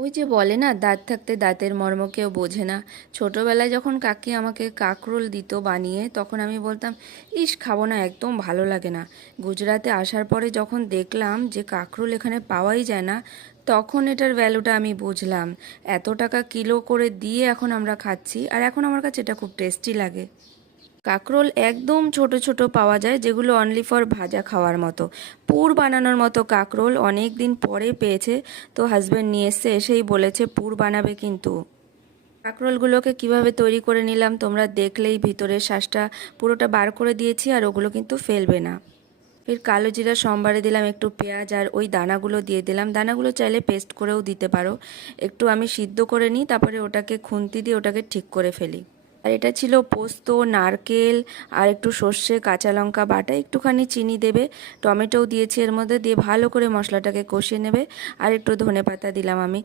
ওই যে বলে না, দাঁত থাকতে দাঁতের মর্ম কেউ বোঝে না। ছোটবেলায় যখন কাকি আমাকে কাকরোল দিত বানিয়ে, তখন আমি বলতাম, ইস খাবো না, একদম ভালো লাগে না। গুজরাতে আসার পরে যখন দেখলাম যে কাকরোল এখানে পাওয়াই যায় না, তখন এটার ভ্যালুটা আমি বুঝলাম। এত টাকা কিলো করে দিয়ে এখন আমরা খাচ্ছি, আর এখন আমার কাছে এটা খুব টেস্টি লাগে। কাঁকরোল একদম ছোট ছোট পাওয়া যায়, যেগুলো অনলি ফর ভাজা খাওয়ার মতো। পুর বানানোর মতো কাঁকরোল অনেক দিন পরে পেয়েছে, তো হাজব্যান্ড নিয়ে এসছে, এসেই বলেছে পুর বানাবে কিন্তু। কাঁকরোলগুলোকে কিভাবে তৈরি করে নিলাম তোমরা দেখলেই, ভিতরের শ্বাসটা পুরোটা বার করে দিয়েছি, আর ওগুলো কিন্তু ফেলবে না। ফির কালো জিরা সম্বারে দিলাম, একটু পেঁয়াজ আর ওই দানাগুলো দিয়ে দিলাম। দানাগুলো চাইলে পেস্ট করেও দিতে পারো। একটু আমি সিদ্ধ করে নিই, তারপরে ওটাকে খুন্তি দিয়ে ওটাকে ঠিক করে ফেলি। আর এটা ছিল পোস্ত, নারকেল আর একটু সর্ষে, কাঁচা লঙ্কা বাটা, একটুখানি চিনি দেবে, টমেটোও দিয়েছি এর মধ্যে, দিয়ে ভালো করে মশলাটাকে কষিয়ে নেবে। আর একটু ধনেপাতা দিলাম আমি।